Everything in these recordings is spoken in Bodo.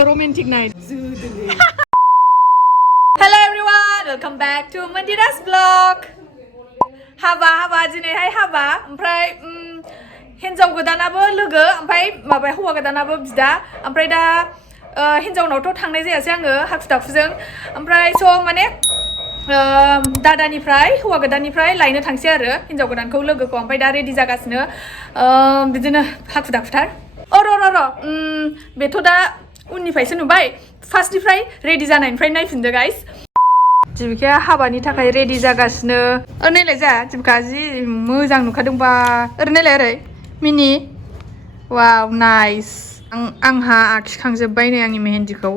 a romantic night. Hello everyone, welcome back to Mandira's vlog. Haba दिनैहाय हाबा ओमफ्राय हिन्जाव गोदानाबो लोगो ओमफ्राय माबा हौवा गोदानाबो बिदा ओमफ्राय दा हिन्जावनावथ' थांनाय जायासै आङो हाखु दाखुजों ओमफ्राय स' माने दादानिफ्राय हौवा गोदाननिफ्राय लायनो थांसै आरो हिन्जाव गोदानखौ लोगोखौ ओमफ्राय दा रेडि जागासिनो बिदिनो हाखु दाखुथार र' बेथ' दा उननिफ्रायसो नुबाय फार्स्टनिफ्राय रेडि जानायनिफ्राय नायफिनदो गाइस जिबिकाया हाबानि थाखाय रेडि जागासिनो नायलाय जा जिबिका जि मोजां नुखादोंबा ओरै नायलाय ओरै मिनि वाव नाइस आंहा आखिखांजोब्बाय नै आंनि मेहेन्दिखौ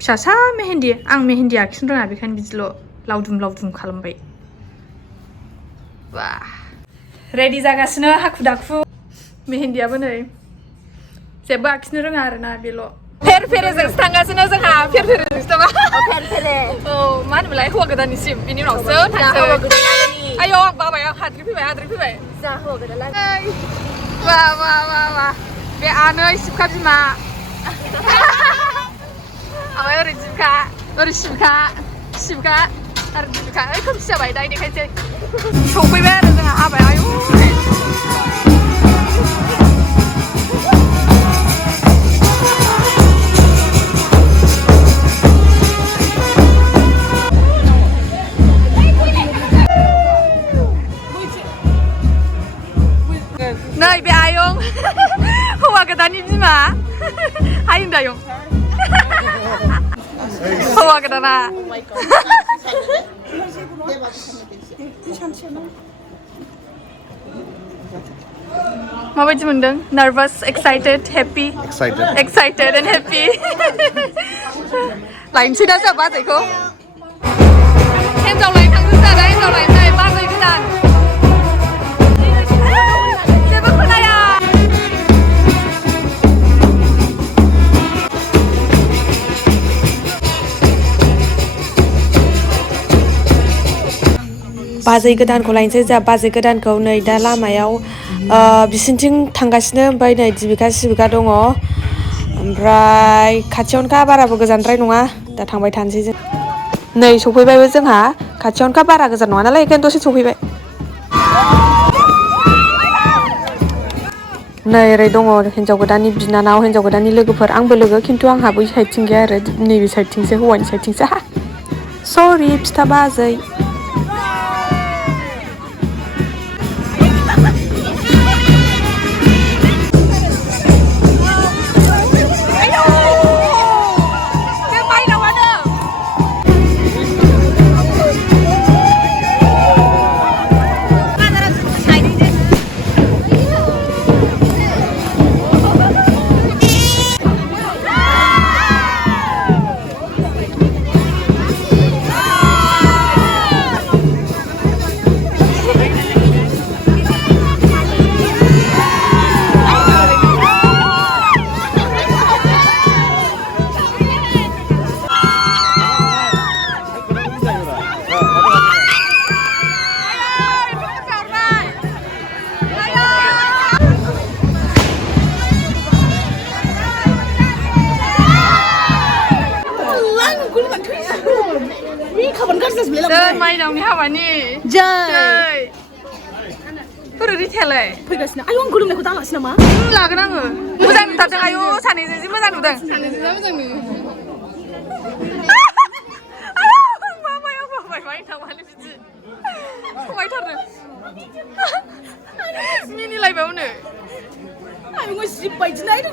फिसासा मेहेन्दी आं मेहेन्दी आखिनो रोङा बेखायनो बिदिल' लावदुम खालामबाय बा रेडि जागासिनो हाखु दाखु मेहेन्दियाबो नै जेबो आखिनो रोङा आरोना बेल' फेरफेरेजोंसो थांगासिनो जोंहा फेरफेरेजोंसो दङ फेरफेरे औ मा होनोमोनलाय हौवा गोदाननिसिम बिनि उनावसो थांसै आयौ आं बाबाय आं हाद्रि फैबाय जा हौवा गोदान वा बे आनै सिबखा बिमा ओमफ्राय ओरै जिबिका ओरै सिबिका आरो जिबिका ओइ खोमसि जाबाय दा देखायसै सफैबाय आरो जोंहा हाबाय आयौ नै बे आयं हौवा गोदाननि बिमा हाय होनदो आयं हौवा गोदाना माबायदि मोनदों nervous excited happy excited and happy लायनोसै ना जोंहा बाजैखौ हिन्जाव लायनो थांदों जोंहा दा हिन्जाव लायनोसै बाजै गोदान बाजै गोदानखौ लायनोसै जा बाजै गोदानखौ नै दा लामायाव बिसिनिथिं थांगासिनो ओमफ्राय नै जिबिका सिबिका दङ ओमफ्राय खाथियावनोखा बाराबो गोजानद्राय नङा दा थांबाय थानोसै जों नै सफैबायबो जोंहा खाथियावनोखा बारा गोजान नङा नालाय ओंखायनो दसे सफैबाय नै ओरै दङ हिन्जाव गोदाननि बिनानाव हिन्जाव गोदाननि लोगोफोर आंबो लोगो खिन्थु आंहा बै साइडथिं गैया आरो नैबे साइडथिंसो हौवानि साइडथिंसो सरि फिथा बाजै माइनावनि हाबानि जै बोरै रिथायालाय फैगासिनो आयौ आं गोलोमनायखौ दालासै नामा लागोन आङो मोजां नुथारदों आयौ सानैजों जि मोजां नुदों बाबाय माइनावानो बिदि समायथारदों मिनिलायबावनो आयौ जिबायदि नायदों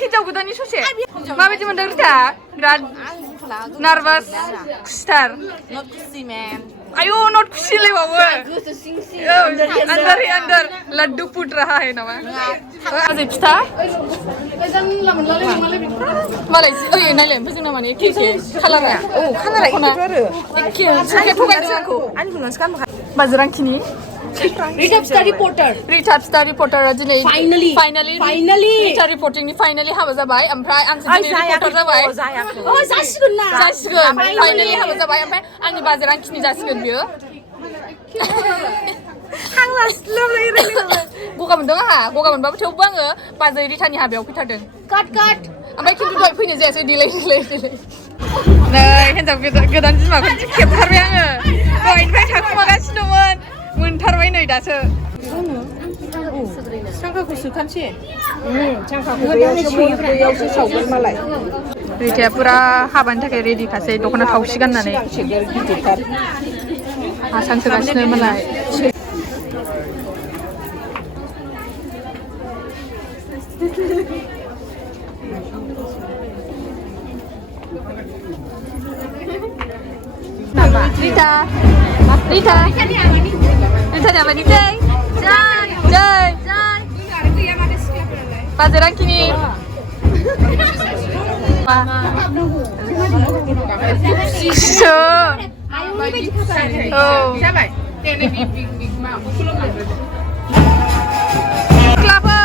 हिन्जाव गोदाननि ससे माबायदि मोनदों रिथा बिराद नार्भास खुसिथार आयौ नट खुसिलायबावो अंदर लड्डू फुट रहा है नामा आजै फिथा मालाय ओइ नायलाय ओमफ्राय जोंना माने एखे खालारा एखे थगायदों आंखौ बाजरांखिनि रिटा रिपर्टार दिनै फाइनाली रिटा रिपर्टिंनि फाइनाली हाबा जाबाय ओमफ्राय आंसो दिनै रिपर्टार जाबाय जासिगोन फाइनाली हाबा जाबाय ओमफ्राय आंनि बाजारांखिनि जासिगोन बियो गगा मोनदों आंहा गगा मोनबाबो थेवबो आङो बाजै रिटानि हाबायाव फैथारदों काट ओमफ्राय खिन्थु दहाय फैनाय जायासै दिलाय नै हिन्जाव गोदान बिमाखौ खेबथारबाय आङो दहायनिफ्राय थाखुमागासिनो दंमोन मोनथारबाय नै दासो सांखाखौ सोखानोसै सांखाखौ बैयावसो सावगोन मालाय रिटाया पुरा हाबानि थाखाय रेडि खासै दख'ना थावसि गाननानै गिदिरथार आसान सोगासिनो मालाय Rita apa nih Jai Pazaran kini Klaper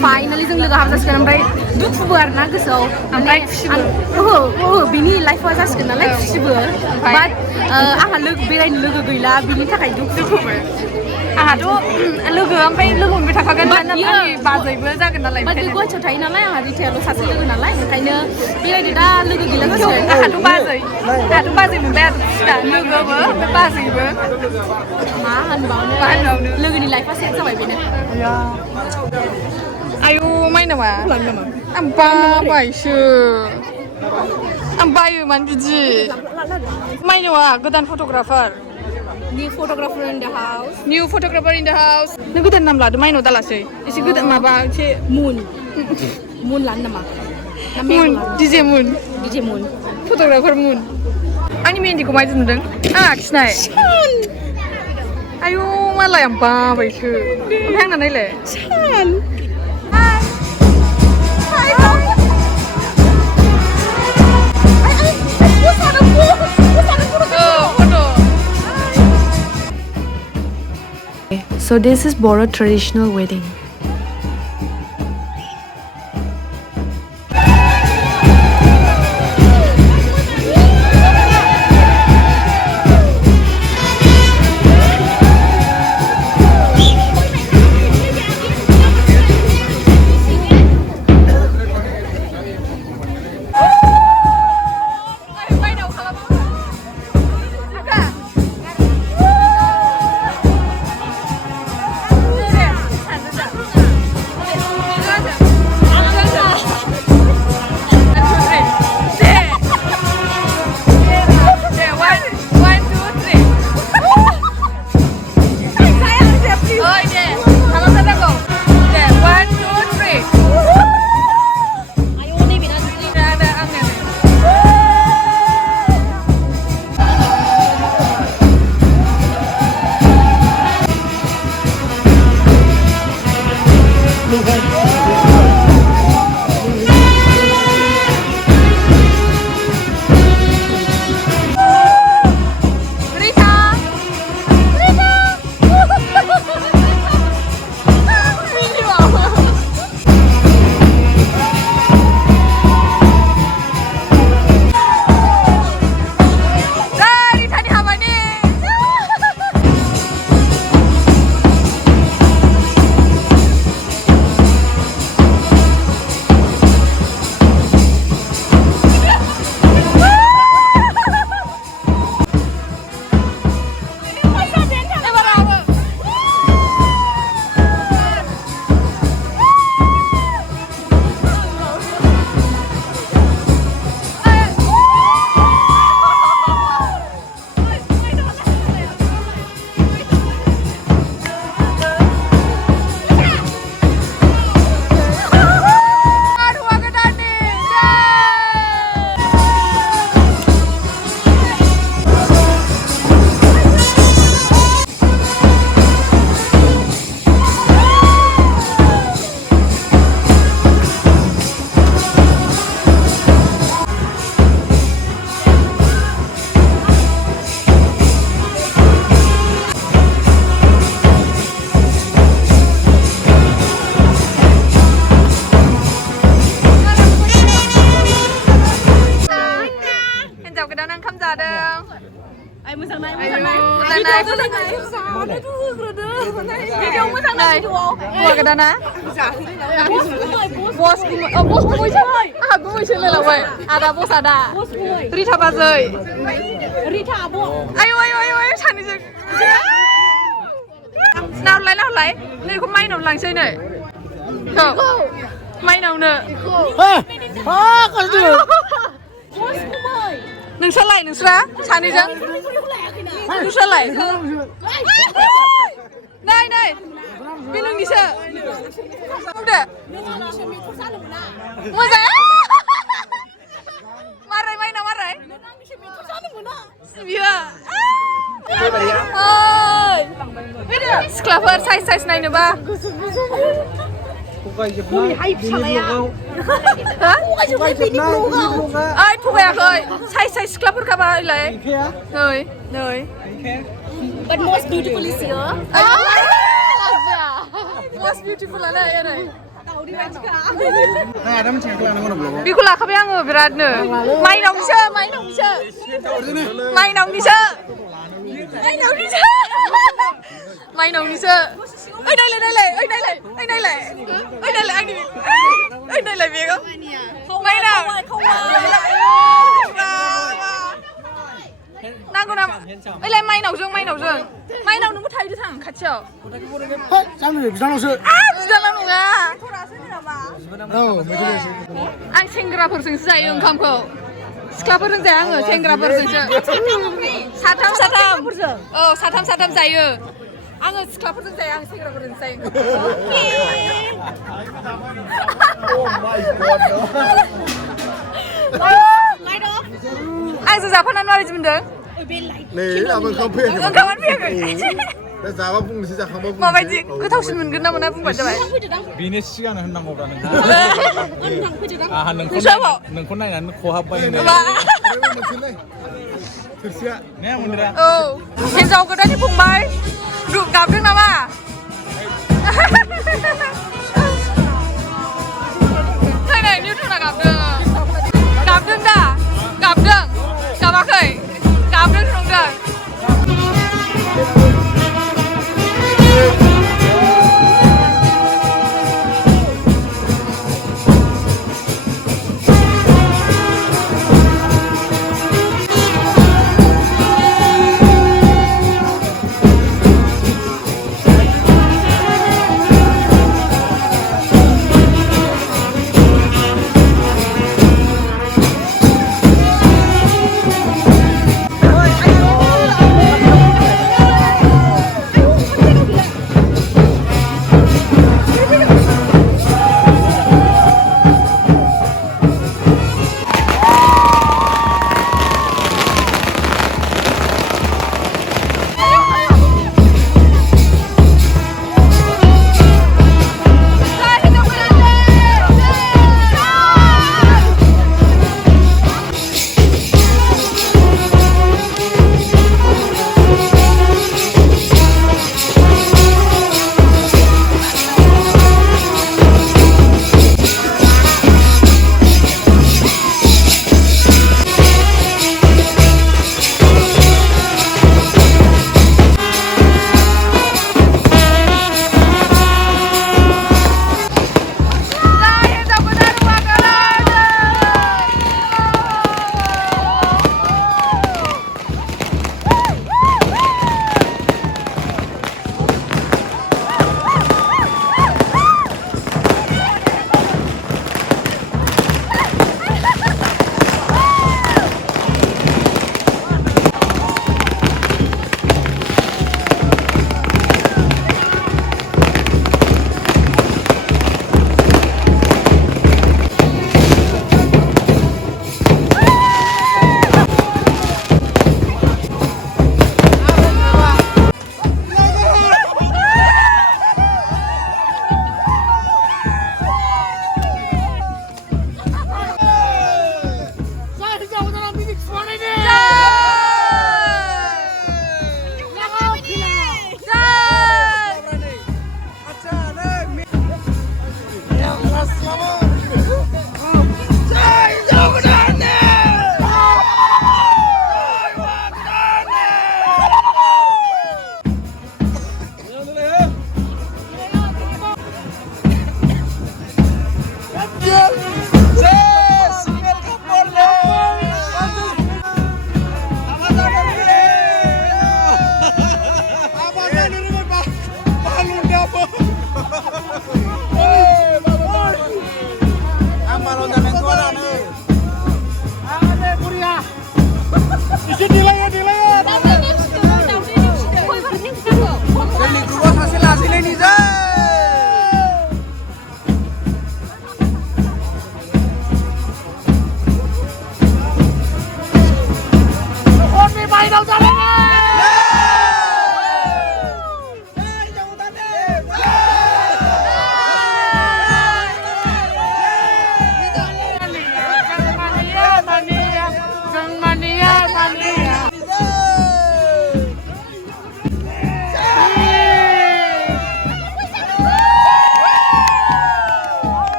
Finally जों लोगो हाबजासिगोन ओमफ्राय दुखुबो आरोना गोसोआव ओमफ्राय खुसिबो बिनि लाइफआ जासिगोन नालाय खुसिबो बाट आंहा बेरायनो लोगो गैला बिनि थाखाय दुखुबो आंहाथ' लोगो ओमफ्राय लोगो मोनबाय थाखागोन आंनि बाजैबो जागोन नालाय बाट बे गुवाहाटियाव थायो नालाय आंहा रिटायाल' सासे लोगो नालाय ओंखायनो बेरायनो दा लोगो गैला जासिगोन आंहाथ' बाजै मोनबाय आरो खुसिया लोगोबो बाजैबो मा होनबावनो लोगोनि लाइफआ सेट जाबाय बेनो आयु माइनावा आं बाबायसो आं बायोमोन बिदि माइनावा गोदान photographer New photographer in the house. New photographer in the house. नों गोदान नाम लादो माइनाव दालासै एसे गोदान माबा एसे Moon लानो नामा मुन DJ Moon फट'ग्राफार मुन आंनि मेहेन्दिखौ मायदि नुदों आं आखिनाय आयु मालाय आं बाबायसो ओमफ्राय आंना नायलाय So this is Boro traditional wedding. Video moजां नाय Gua kedana Bos guमै chơi Ah guमै chơi lailawai Ada bos ada Rita Bajwi Rita abo Ayo सानैजों नावलाय नै बेखौ माइनाव लांसै नै माइनावनो नोंस्रा सानैजों नोंस्रालाय नै बे नोंनिसो बुंदो मोजां मारै माइनाव मारै बियो सिख्लाफोर साइज नायनोबा ओइ थगायाखै साइज सिख्लाफोरखाबा ओइलाय नै But most beautiful is here. Most beautiful आनो ओरै बेखौ लाखाबाय आङो बिरादनो माइनावनिसो ओइ नायलाय बेखौ माइनाव नांगौ नामा ओइलाय माइनावजों नोंबो थाहैदो थां खाथियाव बिदानाव नङा आं सेंग्राफोरजोंसो जायो ओंखामखौ सिख्लाफोरजों जाया आङो सेंग्राफोरजोंसो साथाम साथाम जायो आङो सिख्लाफोरजों जाया आं सेंग्राफोरजों जायो आंजों जाफानानै माबायदि मोनदों नै आं ओंखामानो फैयाखै दा जाबा बुंनोसै जाखांबा बुंनोसै माबायदि गोथावसिन मोनगोन ना मोना बुंबानो जाबाय बेनो सिगां होननांगौब्रा नोंहा नोंखौ नायनानै खहाबबाय थोरसिया ने मन्दिरा औ हिन्जाव गोदाननि फंबाय गाबदों नामा नायनाय निउटना गाबदों दा गाबाखै गाबदों नंदों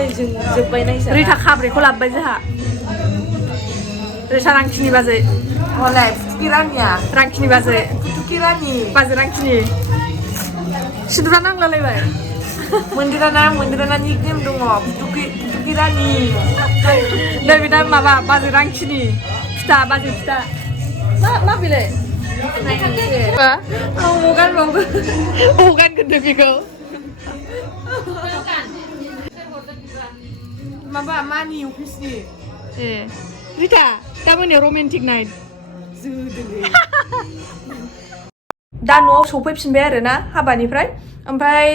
रिथा खाब्रैखौ लाबोबाय जोंहा रिथा रांखिनि बाजै Oleh, kiranya. रांखिनि बाजै Kirani. बाजै रांखिनि सिन्दुरा नांलायलायबाय Mandira nickname dong. Kirani. नै बेना माबा बाजै रांखिनि फिथा बाजै फिथा मा बेलाय हगान गोनदो बेखौ Mama mani ofisni. रिथा दा मोनायाव रमेन्टिक नाइट दा न'आव सफैफिनबाय आरो ना हाबानिफ्राय ओमफ्राय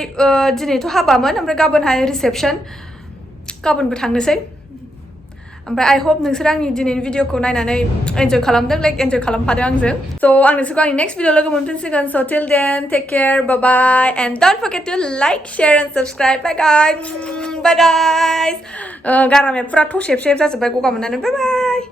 दिनैथ' हाबामोन ओमफ्राय गाबोनहाय रिसेपसन गाबोनबो थांनोसै ओमफ्राय आइ होप नोंसोर आंनि दिनैनि भिडिअखौ नायनानै एन्जय खालामदों लाइक एन्जय खालामफादों आंजों स' आं नोंसोरखौ आंनि नेक्स्ट भिडिअ लोगो मोनफिनसिगोन so' till then take care bye and don't forget to like share and subscribe bye guys गारामाया फुरा थसेब सेब जाजोब्बाय गगा मोननानै बाय बाय